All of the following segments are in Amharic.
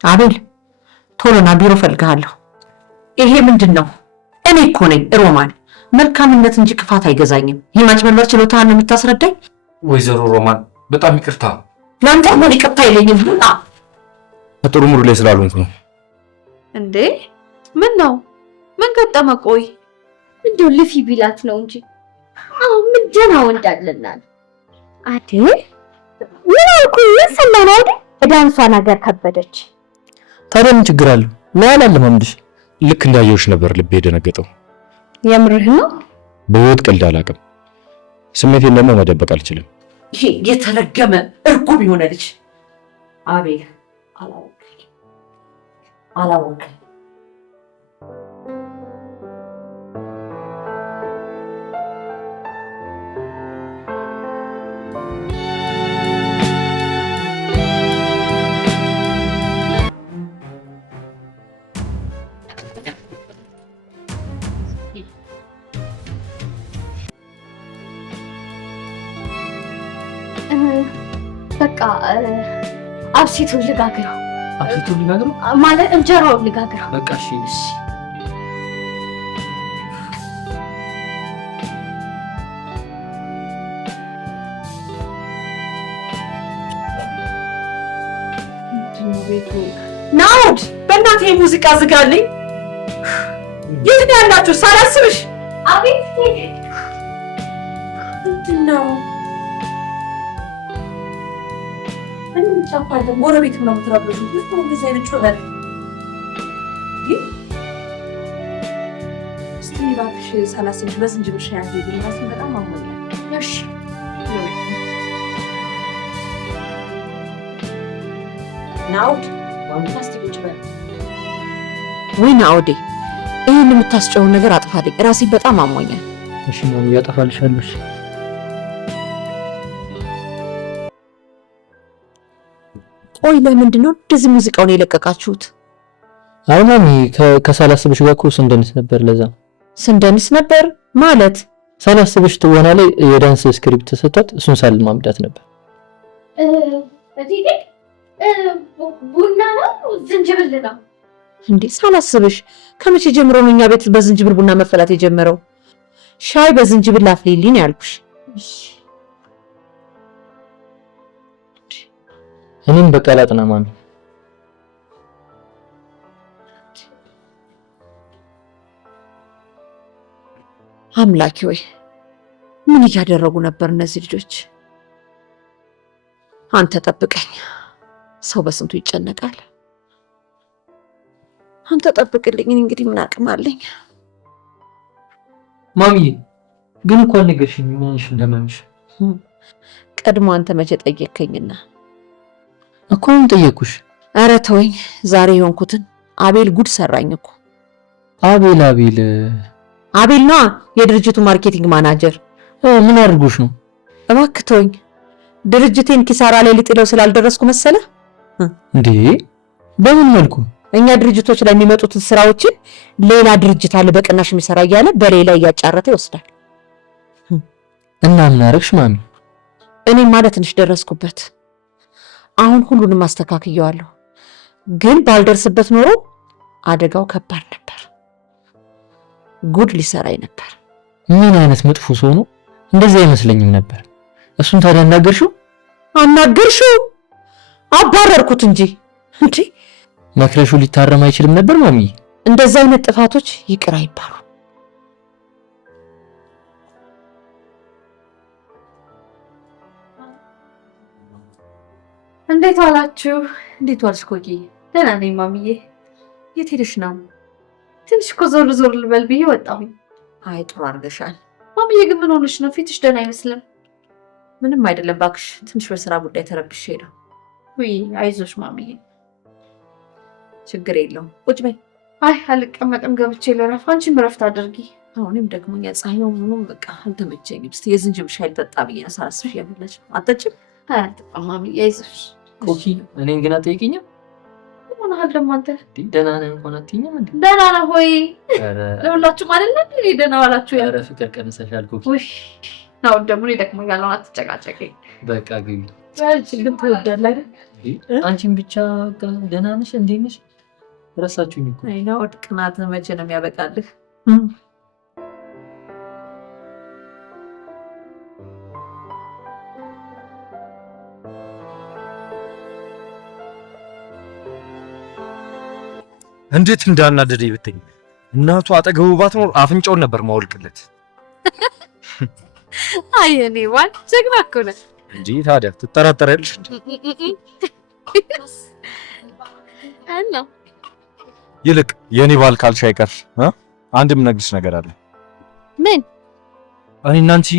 አቤል ቶሎና ቢሮ ፈልግሃለሁ። ይሄ ምንድን ነው? እኔ እኮ ነኝ ሮማን። መልካምነት እንጂ ክፋት አይገዛኝም። የማጭበርበር ችሎታህን ነው የምታስረዳኝ? ወይዘሮ ሮማን በጣም ይቅርታ። ለአንተ ምን ይቅርታ አይለኝም። ቡና ጥሩ ሙሉ ላይ ስላልሆንኩ ነው። እንዴ ምን ነው? ምን ገጠመ? ቆይ እንደው ልፊ ቢላት ነው እንጂ አሁን ምን ደህና ወንድ አለናል አይደል? ምን አልኩ? የሰማን አይደል? ዳንሷ ነገር ከበደች። ታዲያ ምን ችግር አለው? ላላ ለማምድሽ ልክ እንዳየሁሽ ነበር ልቤ የደነገጠው። የምርህ ነው? በህይወት ቀልድ አላውቅም። ስሜቴን ደግሞ መደበቅ አልችልም። ይሄ የተረገመ እርጉም የሆነ ልጅ አቤል አላወቀኝ። በቃ አብሲቱን ልጋግረው። አብሲቱን ልጋግረው ማለት እንጀራውን ልጋግረው። በቃ እሺ። ናውድ በእናትህ ሙዚቃ ዝጋልኝ። የት ነው ያላችሁ? ሳላስብሽ። አቤት ምንድን ነው? ጎረቤት ነው የምትረብሹት? እንደዚህ አይነት ጩኸት ግን እስቲ እባክሽ ሳላስብሽ በዝንጅብል ሻይ አድርጊልኝ። እራሴን በጣም አሞኛል። እሺ ናውድ እስቲ ቁጭ በል። ወይ ናውዴ ይህን የምታስጨውን ነገር አጥፋልኝ። እራሴን በጣም አሞኛል። እሺ ማሚ ያጠፋልሻለሽ። ቆይ ለምንድን ነው እንደዚህ ሙዚቃውን የለቀቃችሁት? አይ ማሚ ከሳላስብሽ ጋር እኮ ስንደንስ ነበር። ለዛ ስንደንስ ነበር ማለት? ሳላስብሽ ትወና ላይ የዳንስ ስክሪፕት ተሰጥቷት እሱን ሳልማምዳት ነበር። እዚህ ቡና ነው ዝንጅብል ነው እንዴ? ሳላስብሽ ከመቼ ጀምሮ ነው እኛ ቤት በዝንጅብል ቡና መፈላት የጀመረው? ሻይ በዝንጅብል አፍሊልኝ ያልኩሽ። እኔም በቃ ላጥና ማሚ። አምላኪ ወይ ምን እያደረጉ ነበር እነዚህ ልጆች? አንተ ጠብቀኝ። ሰው በስንቱ ይጨነቃል። አንተ ጠብቅልኝ። እንግዲህ ምን አቅም አለኝ? ማሚ ግን እኮ አልነገርሽኝም ምን ሆነሽ እንደማምሽ። ቀድሞ አንተ መቼ ጠየከኝና? እኮ ምን ጠየቅኩሽ? ኧረ ተወኝ። ዛሬ የሆንኩትን አቤል ጉድ ሰራኝ እኮ። አቤል ነዋ የድርጅቱ ማርኬቲንግ ማናጀር። ምን አድርጎሽ ነው? እባክህ ተወኝ። ድርጅቴን ኪሳራ ላይ ልጥለው ስላልደረስኩ መሰለ እንዴ? በምን መልኩ? እኛ ድርጅቶች ላይ የሚመጡትን ስራዎችን ሌላ ድርጅት አለ በቅናሽ የሚሰራ እያለ በሌላ እያጫረተ ይወስዳል። እና ምን አደረግሽ ማሚ? እኔም ማለት ትንሽ ደረስኩበት። አሁን ሁሉንም አስተካክየዋለሁ። ግን ባልደርስበት ኖሮ አደጋው ከባድ ነበር። ጉድ ሊሰራኝ ነበር። ምን አይነት መጥፎ ሰው ነው? እንደዚህ አይመስለኝም ነበር። እሱን ታዲያ አናገርሽው? አባረርኩት እንጂ እንዴ። መክረሹ ሊታረም አይችልም ነበር ማሚ? እንደዛ አይነት ጥፋቶች ይቅር አይባሉ። እንዴት ዋላችሁ? እንዴት ዋልሽ ኮኪ? ደህና ነኝ ማሚዬ። የት ሄደሽ ነው? ትንሽ እኮ ዞር ዞር ልበል ብዬ ወጣሁኝ። አይ ጥሩ አድርገሻል። ማሚዬ ግን ምን ሆነሽ ነው? ፊትሽ ደህና አይመስልም። ምንም አይደለም እባክሽ፣ ትንሽ በስራ ጉዳይ ተረብሼ ነው። ውይ አይዞሽ ማሚዬ። ችግር የለውም ቁጭ በይ። አይ አልቀመጥም፣ ገብቼ ልረፍ። አንቺም እረፍት አድርጊ። አሁንም ደግሞኛል። ፀሐዩ ምኑም በቃ አልተመቸኝም። እስኪ የዝንጅብል ሻይ ልጠጣ ብዬ ነው ሳላስብሽ ያፈላች። አትጠጪም? አይ አልጠጣም ማሚዬ፣ አይዞሽ። ኮኪ እኔን ግን አትጠይቂኝም? ምን አለ ደግሞ አንተ ደህና ነህ እንኳን አትይኝም እንዴ? ደህና ነህ ሆይ? ለሁላችሁም አይደል እንዴ ደህና ዋላችሁ? ኧረ ፍቅር ቀንሰሻል ኮኪ። ውይ ነው ደግሞ እኔ ደክሞኛል። አትጨቃጨቂ። በቃ ግቢ ግን ትወዳለህ አይደል? አንቺን ብቻ ደህና ነሽ? እንዴት ነሽ? ረሳችሁኝ እኮ። አይ ነው ቅናት መቼ ነው የሚያበቃልህ? እንዴት እንዳናደደኝ ብትኝ እናቱ አጠገቡ ባትኖር አፍንጫውን ነበር ማወልቅለት። አይ እኔ ዋን ጀግና እኮ ነህ እንጂ ታዲያ ትጠራጠሪያለሽ እንዴ? አና ይልቅ የኔ ባል ካልሽ አይቀር አንድም ነግርሽ ነገር አለ። ምን? እኔና አንቺ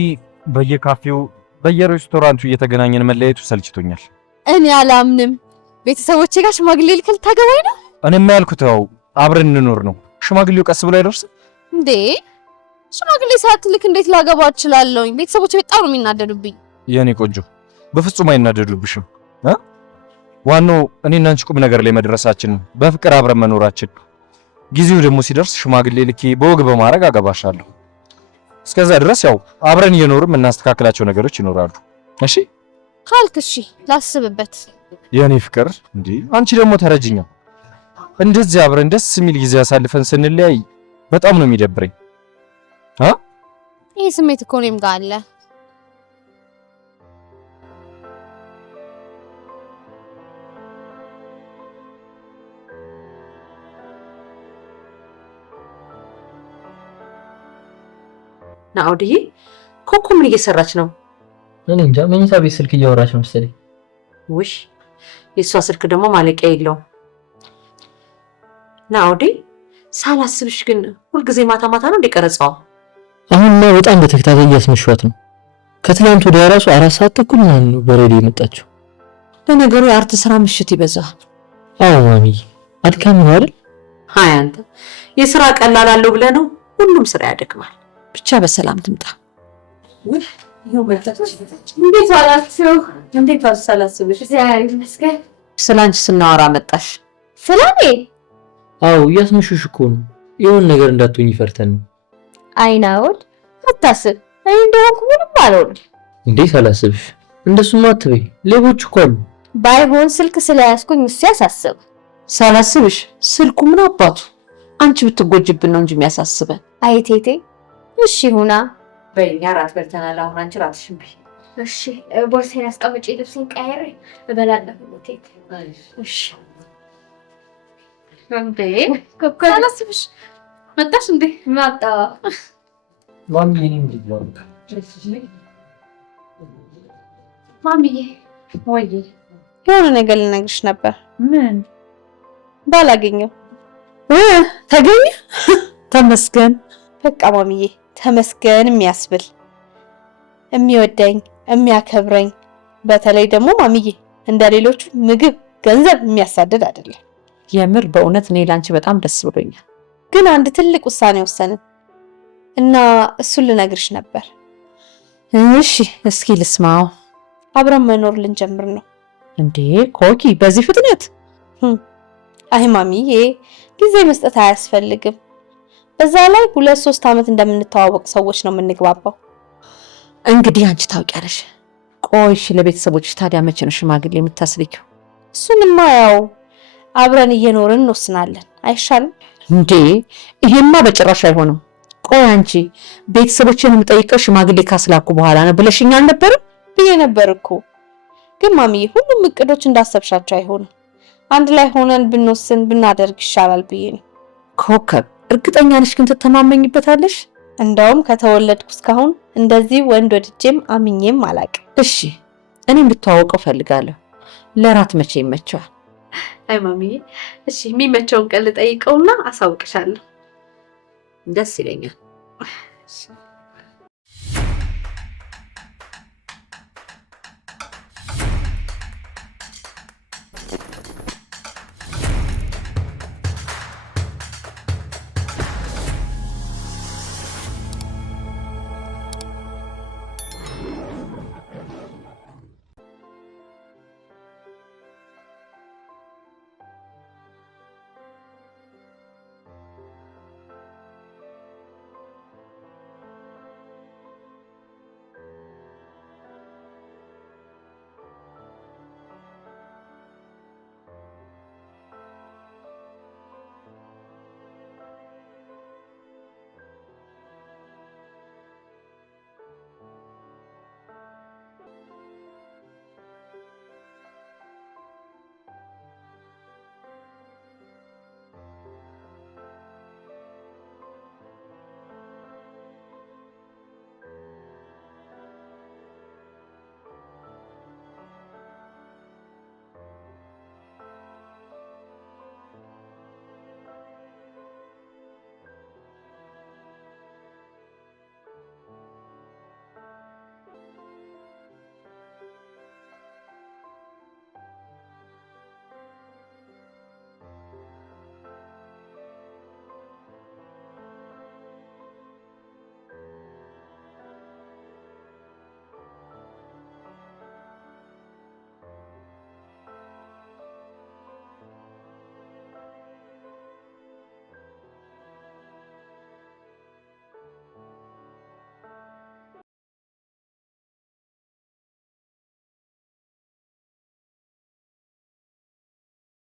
በየካፌው በየሬስቶራንቱ እየተገናኘን መለያየቱ ሰልችቶኛል። እኔ አላምንም። ቤተሰቦቼ ጋር ሽማግሌ ልክል ታገባኝ ነው? እኔማ ያልኩት ያው አብረን እንኖር ነው። ሽማግሌው ቀስ ብሎ አይደርስም እንዴ? ሽማግሌ ሳትልክ እንዴት ላገባ እችላለሁ? ቤተሰቦቼ በጣም ነው የሚናደዱብኝ። የኔ ቆንጆ በፍጹም አይናደዱብሽም። ዋናው እኔና አንቺ ቁም ነገር ላይ መድረሳችን፣ በፍቅር አብረን መኖራችን። ጊዜው ደግሞ ሲደርስ ሽማግሌ ልኬ በወግ በማድረግ አገባሻለሁ። እስከዛ ድረስ ያው አብረን እየኖርም እናስተካክላቸው ነገሮች ይኖራሉ። እሺ ካልክ እሺ ላስብበት። የኔ ፍቅር እንዴ አንቺ ደግሞ ተረጅኛ። እንደዚህ አብረን ደስ የሚል ጊዜ ያሳልፈን ስንለያይ በጣም ነው የሚደብረኝ። ይሄ ስሜት እኮ እኔም ጋር አለ። ናኦድዬ ኮኮ ምን እየሰራች ነው? እኔ እንጃ መኝታ ቤት ስልክ እያወራች ነው መሰለኝ። ውሽ የሷ ስልክ ደግሞ ማለቂያ የለውም። ናኦዲ ሳላስብሽ ግን ሁልጊዜ ማታ ማታ ነው እንደቀረጻው? አሁንማ በጣም በተከታታይ እያስመሿት ነው። ከትላንት ወዲያ ራሱ 4 ሰዓት ተኩል ምናምን ነው በሬዲዮ የመጣችው። ለነገሩ የአርት ስራ ምሽት ይበዛል። አዎ ማሚ አድካሚ ነው አይደል? አይ አንተ የስራ ቀላል አለው ብለህ ነው? ሁሉም ስራ ያደክማል። ብቻ በሰላም ትምጣ። እንዴት ዋላችሁ? እንዴት ሳላስብሽ እግዚአብሔር ይመስገን። ስላንቺ ስናወራ መጣሽ? ስለኔ? አዎ እያስመሹሽ እኮ ነው። የሆነ ነገር እንዳትሆኝ ይፈርተን ነው። አይናውድ አታስብ። እኔ እንደሆንኩ ምንም አልሆንም። እንዴት ሳላስብሽ? እንደሱማ አትበይ። ሌቦች እኮ አሉ። ባይሆን ስልክ ስለያዝኩኝ እሱ ያሳስብ። ሳላስብሽ ስልኩ ምን አባቱ? አንቺ ብትጎጅብን ነው እንጂ የሚያሳስበን። አይቴቴ እሺ ሁና በእኛ ራት በልተናል። አሁን አንቺ ራትሽን ብይ። እሺ ቦርሳዬን አስቀምጬ ልብሴን ቀይሬ እበላለሁ። ቴቴ እሺ እንዴ ሳላስብሽ መጣሽ እንዴ? መጣ ማሚ እኔም ልጅዋል። ማሚዬ ወይ የሆነ ነገር ልነግርሽ ነበር። ምን? ባላገኘው ተገኘ? ተመስገን። በቃ ማሚዬ ተመስገን የሚያስብል የሚወደኝ የሚያከብረኝ፣ በተለይ ደግሞ ማሚዬ እንደሌሎቹ ምግብ ገንዘብ የሚያሳድድ አይደለም። የምር በእውነት እኔ ላንቺ በጣም ደስ ብሎኛል። ግን አንድ ትልቅ ውሳኔ ወሰንን እና እሱን ልነግርሽ ነበር። እሺ እስኪ ልስማው። አብረን መኖር ልንጀምር ነው። እንዴ ኮኪ በዚህ ፍጥነት? አይ ማሚዬ ጊዜ መስጠት አያስፈልግም። በዛ ላይ 2-3 ዓመት እንደምንተዋወቅ ሰዎች ነው የምንግባባው። እንግዲህ አንቺ ታውቂያለሽ። ቆይሽ ለቤተሰቦችሽ ታዲያ መቼ ነው ሽማግሌ የምታስልኪው? እሱንማ ያው አብረን እየኖርን እንወስናለን። አይሻልም እንዴ? ይሄማ በጭራሽ አይሆንም። ቆይ አንቺ ቤተሰቦችን የምጠይቀው ሽማግሌ ካስላኩ በኋላ ነው ብለሽኝ አልነበረም? ብዬ ነበር እኮ። ግን ማሚዬ ሁሉም እቅዶች እንዳሰብሻቸው አይሆንም። አንድ ላይ ሆነን ብንወስን ብናደርግ ይሻላል ብዬ ነው። ኮከብ እርግጠኛ ነሽ ግን ትተማመኝበታለሽ? እንደውም ከተወለድኩ እስካሁን እንደዚህ ወንድ ወድጄም አምኜም አላውቅም። እሺ እኔም ልተዋወቀው ፈልጋለሁ። ለራት መቼ ይመቸዋል? አይ ማሚዬ እሺ የሚመቸውን ቀን ልጠይቀውና አሳውቅሻለሁ። ደስ ይለኛል።